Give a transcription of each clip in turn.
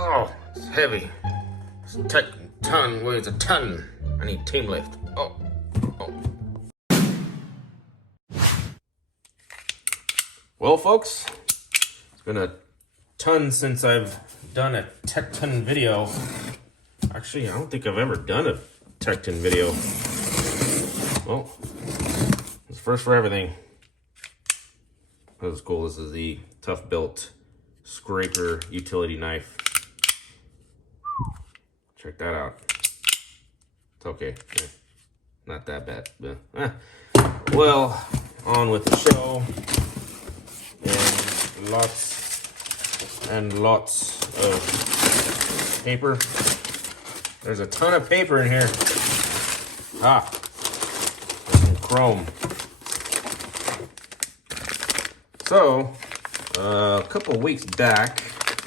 Oh, it's heavy. This Tekton weighs a ton. I need team lift. Oh. Well, folks, it's been a ton since I've done a Tekton video. Actually, I don't think I've ever done a Tekton video. Well, it's first for everything. That was cool. This is the Tough Built Scraper Utility Knife. Check that out. It's okay. Not that bad. But, well, on with the show. And lots of paper. There's a ton of paper in here. Some chrome. So, a couple weeks back,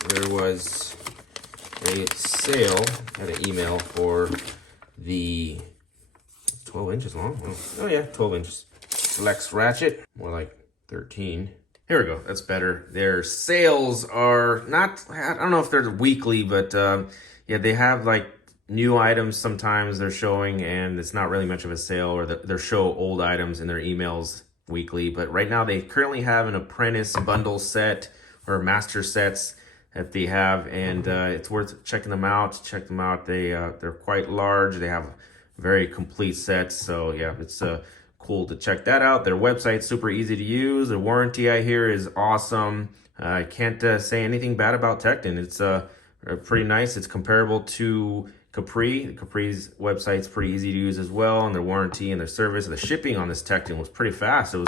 there was a sale. I had an email for the 12 inches long. Oh yeah, 12 inches. Flex ratchet, more like 13. Here we go, that's better. Their sales are not, I don't know if they're weekly, but yeah, they have like new items sometimes they're showing, and it's not really much of a sale, or they'll show old items in their emails weekly. But right now they currently have an apprentice bundle set or master sets that they have, and it's worth checking them out. Check them out. They're quite large. They have very complete sets. So yeah, it's cool to check that out. Their website's super easy to use. The warranty, I hear, is awesome. I can't say anything bad about Tekton. It's pretty nice. It's comparable to Capri. Capri's website's pretty easy to use as well, and their warranty and their service. The shipping on this Tekton was pretty fast. It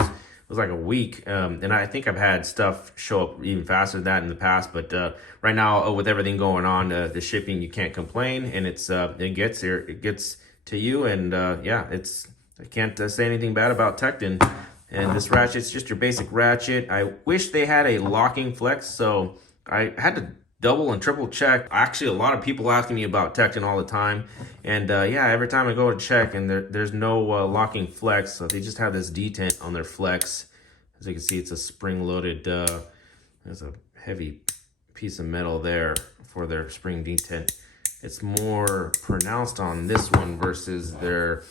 was like a week, and I think I've had stuff show up even faster than that in the past. But right now, with everything going on, the shipping, you can't complain, and it gets here. It gets to you, and yeah, I can't say anything bad about Tekton. And this ratchet's just your basic ratchet. I wish they had a locking flex, so I had to double and triple check. Actually, a lot of people asking me about Tekton all the time, and yeah, every time I go to check, and there's no locking flex, so they just have this detent on their flex. As you can see, it's a spring-loaded. There's a heavy piece of metal there for their spring detent. It's more pronounced on this one versus their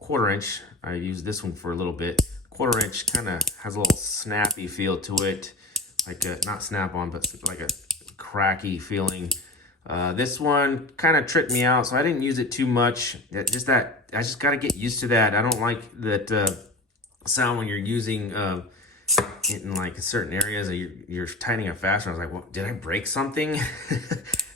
quarter-inch. I used this one for a little bit. Quarter-inch kind of has a little snappy feel to it, like not snap-on, but like a cracky feeling. This one kind of tricked me out, so I didn't use it too much. I just got to get used to that. I don't like that sound when you're using in like certain areas. You're tightening it faster. I was like, well, did I break something?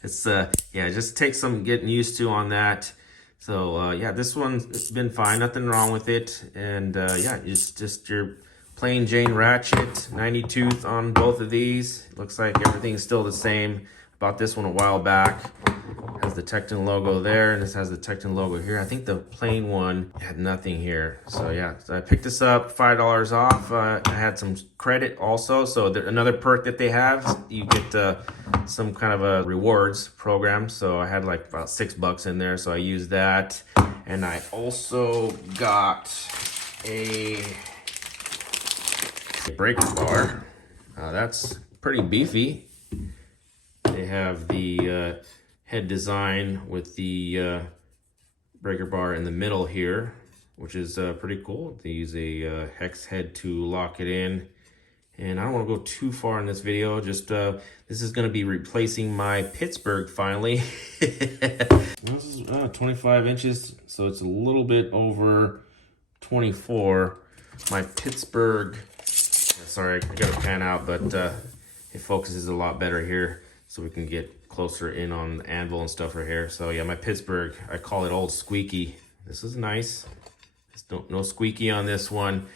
It's yeah, it just takes some getting used to on that. So yeah, this one's been fine, nothing wrong with it. And yeah, it's just your plain Jane ratchet, 90 tooth on both of these. It looks like everything's still the same. Bought this one a while back. Has the Tekton logo there, and this has the Tekton logo here. I think the plain one had nothing here. So yeah, so I picked this up, $5 off. I had some credit also. So another perk that they have, you get some kind of a rewards program. So I had like about $6 in there, so I used that. And I also got a breaker bar. That's pretty beefy. They have the head design with the breaker bar in the middle here, which is pretty cool. They use a hex head to lock it in. And I don't want to go too far in this video. Just this is going to be replacing my Pittsburgh finally. This is 25 inches, so it's a little bit over 24. My Pittsburgh, sorry, I got to pan out, but it focuses a lot better here, so we can get closer in on the anvil and stuff right here. So yeah, my Pittsburgh, I call it old squeaky. This is nice. No squeaky on this one.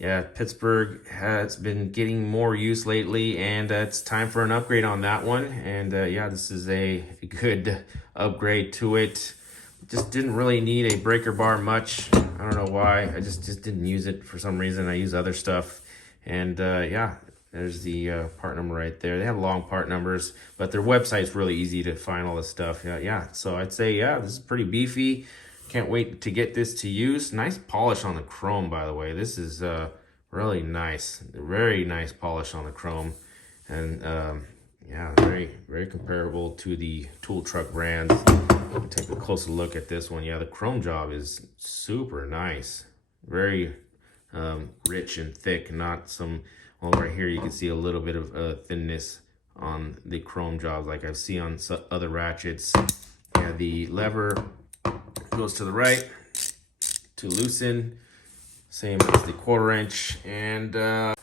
Yeah, Pittsburgh has been getting more use lately, and it's time for an upgrade on that one. And yeah, this is a good upgrade to it. Just didn't really need a breaker bar much. I don't know why. I just didn't use it for some reason. I use other stuff. And yeah, there's the part number right there. They have long part numbers, but their website's really easy to find all this stuff. Yeah, so I'd say, yeah, this is pretty beefy. Can't wait to get this to use. Nice polish on the chrome, by the way. This is really nice. Very nice polish on the chrome. And yeah, very comparable to the tool truck brands. Take a closer look at this one. Yeah, the chrome job is super nice. Very rich and thick, not some, well, right here you can see a little bit of thinness on the chrome jobs like I see on other ratchets. Yeah, the lever goes to the right to loosen, same as the 1/4 inch. And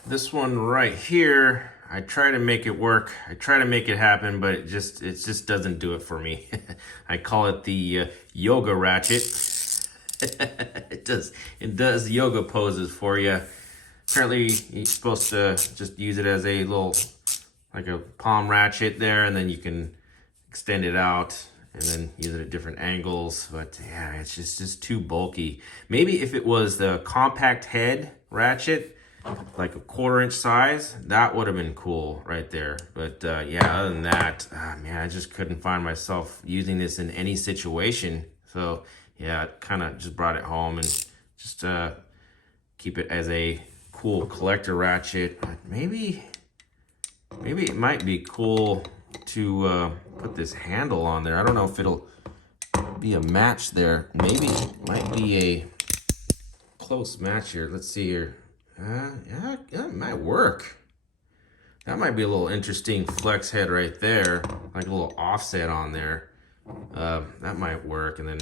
this one right here, I try to make it work. I try to make it happen, but it just doesn't do it for me. I call it the yoga ratchet. It does yoga poses for you. Apparently, you're supposed to just use it as a little, like a palm ratchet there, and then you can extend it out and then use it at different angles. But yeah, it's just too bulky. Maybe if it was the compact head ratchet, like a 1/4 inch size, that would have been cool right there. But yeah, other than that, man, I just couldn't find myself using this in any situation. So yeah, kind of just brought it home and just keep it as a cool collector ratchet. But maybe it might be cool to put this handle on there. I don't know if it'll be a match there. Maybe it might be a close match here. Let's see here. Yeah, that might work. That might be a little interesting flex head right there, like a little offset on there. That might work, and then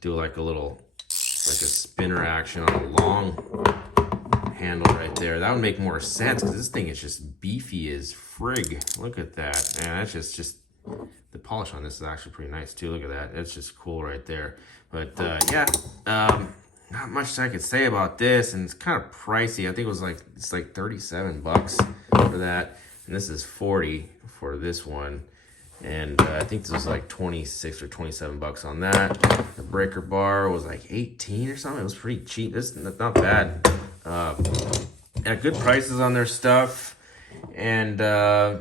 do like a spinner action on a long handle right there. That would make more sense because this thing is just beefy as frig. Look at that, man. That's just the polish on this is actually pretty nice too. Look at that. That's just cool right there. But yeah. Not much I could say about this, and it's kind of pricey. I think it's like 37 bucks for that, and this is 40 for this one, and I think this was like 26 or 27 bucks on that. The breaker bar was like 18 or something. It was pretty cheap. This is not bad. Yeah, good prices on their stuff, and I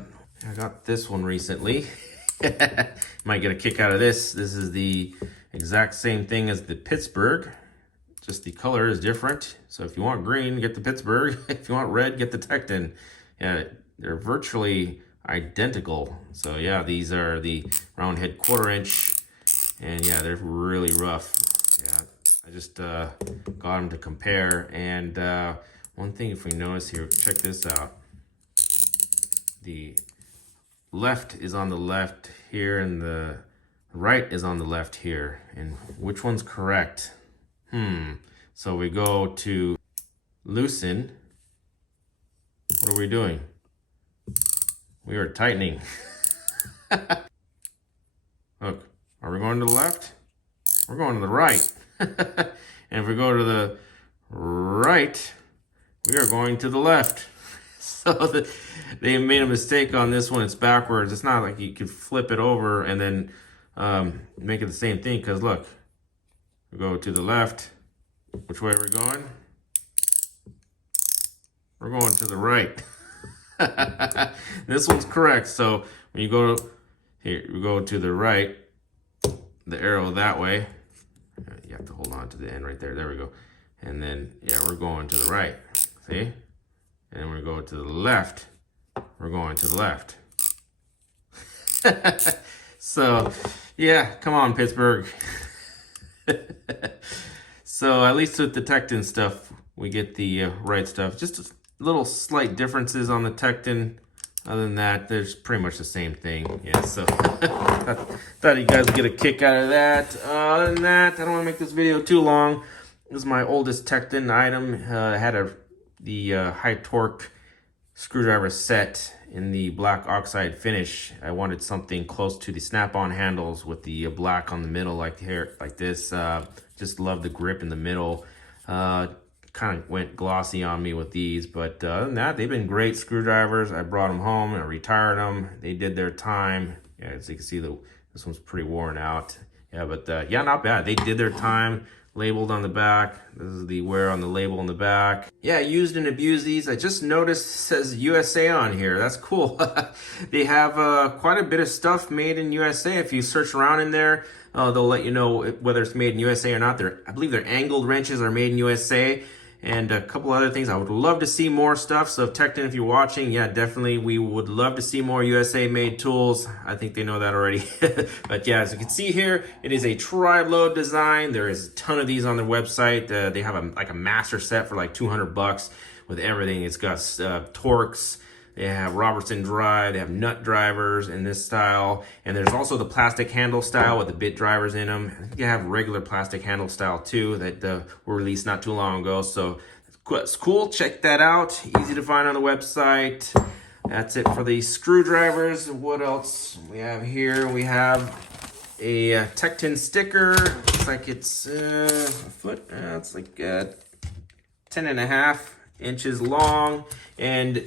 got this one recently. Might get a kick out of this. This is the exact same thing as the Pittsburgh. Just the color is different. So if you want green, get the Pittsburgh. If you want red, get the Tekton. Yeah, they're virtually identical. So yeah, these are the round head 1/4 inch. And yeah, they're really rough. Yeah, I just got them to compare. And one thing, if we notice here, check this out. The left is on the left here, and the right is on the left here. And which one's correct? So we go to loosen. What are we doing? We are tightening. Look, are we going to the left? We're going to the right. And if we go to the right, we are going to the left. So they made a mistake on this one. It's backwards. It's not like you could flip it over and then make it the same thing, because look, we go to the left. Which way are we going? We're going to the right. This one's correct. So when you go here, we go to the right, the arrow that way. You have to hold on to the end right there. There we go. And then, yeah, we're going to the right. See? And then we go to the left. We're going to the left. So, yeah, come on, Pittsburgh. So at least with the Tekton stuff, we get the right stuff. Just little slight differences on the Tekton. Other than that, there's pretty much the same thing. Yeah, so thought you guys would get a kick out of that. Other than that, I don't want to make this video too long. This is my oldest Tekton item. I had the high torque screwdriver set in the black oxide finish. I wanted something close to the snap-on handles with the black on the middle, like here, like this. Just love the grip in the middle. Kind of went glossy on me with these, but other than that, they've been great screwdrivers. I brought them home and I retired them. They did their time. Yeah, as you can see, this one's pretty worn out. Yeah, but yeah, not bad. They did their time. Labeled on the back. This is the wear on the label on the back. Yeah, used and abused these. I just noticed it says USA on here. That's cool. They have quite a bit of stuff made in USA. If you search around in there, they'll let you know whether it's made in USA or not. I believe their angled wrenches are made in USA. and a couple other things. I would love to see more stuff. So Tekton, if you're watching, yeah, definitely we would love to see more USA made tools. I think they know that already. But yeah, as you can see here, it is a tri-load design. There is a ton of these on their website. They have like a master set for like 200 bucks with everything. It's got Torx. They have Robertson drive, they have nut drivers in this style, and there's also the plastic handle style with the bit drivers in them. I think they have regular plastic handle style too that were released not too long ago, so it's cool. Check that out. Easy to find on the website. That's it for the screwdrivers. What else we have here? We have a Tekton sticker. Looks like it's a foot. It's like 10.5 inches long, and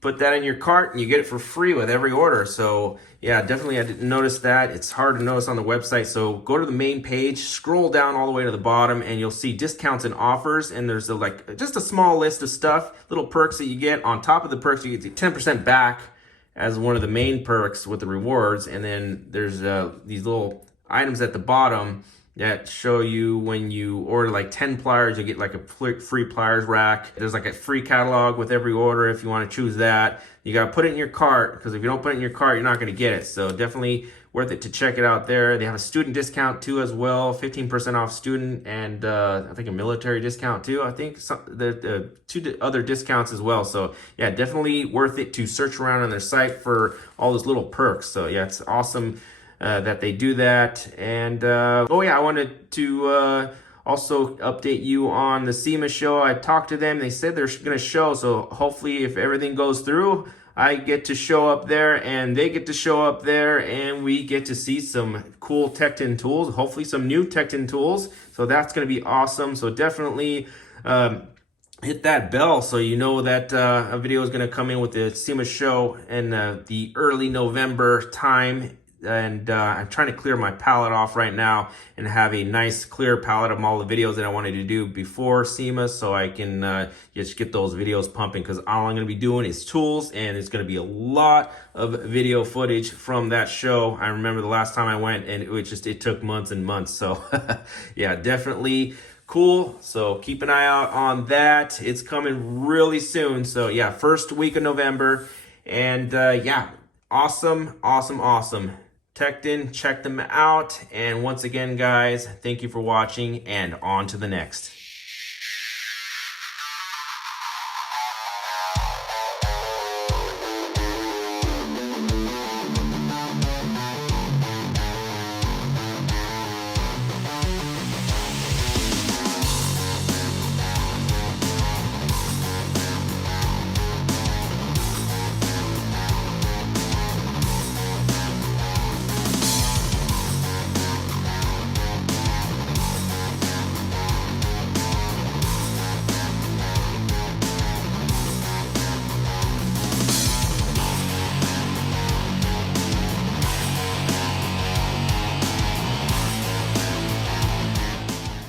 put that in your cart and you get it for free with every order. So yeah, definitely I didn't notice that. It's hard to notice on the website. So go to the main page, scroll down all the way to the bottom, and you'll see discounts and offers. And there's just a small list of stuff, little perks that you get. On top of the perks, you get 10% back as one of the main perks with the rewards. And then there's these little items at the bottom that show you when you order like 10 pliers, you get like a free pliers rack. There's like a free catalog with every order if you want to choose that. You got to put it in your cart, because if you don't put it in your cart, you're not going to get it. So definitely worth it to check it out there. They have a student discount too as well, 15% off student, and I think a military discount too. I think the two other discounts as well. So yeah, definitely worth it to search around on their site for all those little perks. So yeah, it's awesome that they do that. And oh yeah, I wanted to also update you on the SEMA show. I talked to them. They said they're going to show, so hopefully if everything goes through, I get to show up there and they get to show up there, and we get to see some cool Tekton tools, hopefully some new Tekton tools. So that's going to be awesome. So definitely hit that bell so you know that a video is going to come in with the SEMA show in the early November time. And I'm trying to clear my palette off right now and have a nice clear palette of all the videos that I wanted to do before SEMA, so I can just get those videos pumping, because all I'm going to be doing is tools, and it's going to be a lot of video footage from that show. I remember the last time I went, and it took months and months. So yeah, definitely cool. So keep an eye out on that. It's coming really soon. So yeah, first week of November. And yeah, awesome. Tekton, check them out. And once again, guys, thank you for watching, and on to the next.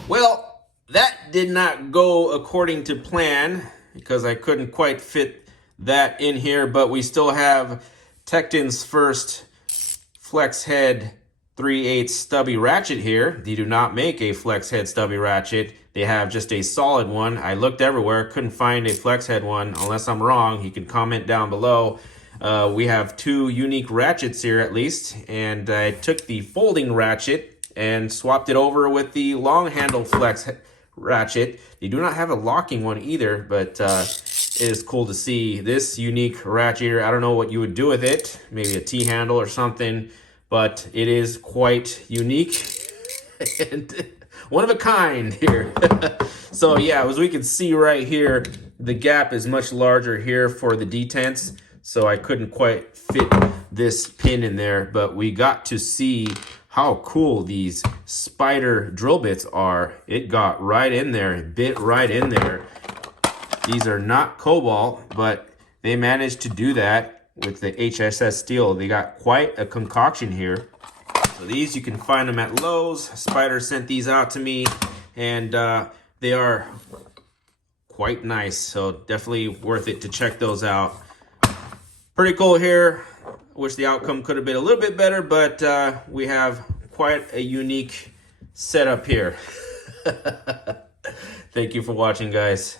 Well, that did not go according to plan, because I couldn't quite fit that in here, but we still have Tekton's first flex head 3/8 stubby ratchet here. They do not make a flex head stubby ratchet. They have just a solid one. I looked everywhere, couldn't find a flex head one. Unless I'm wrong, you can comment down below. We have two unique ratchets here at least, and I took the folding ratchet and swapped it over with the long handle flex ratchet. They do not have a locking one either, but it is cool to see this unique ratchet here. I don't know what you would do with it, maybe a T-handle or something, but it is quite unique and one of a kind here. So yeah, as we can see right here, the gap is much larger here for the detents, so I couldn't quite fit this pin in there, but we got to see how cool these Spyder drill bits are. It got right in there, it bit right in there. These are not cobalt, but they managed to do that with the HSS steel. They got quite a concoction here. So these, you can find them at Lowe's. Spyder sent these out to me, and they are quite nice. So definitely worth it to check those out. Pretty cool here. Wish the outcome could have been a little bit better, but we have quite a unique setup here. Thank you for watching, guys.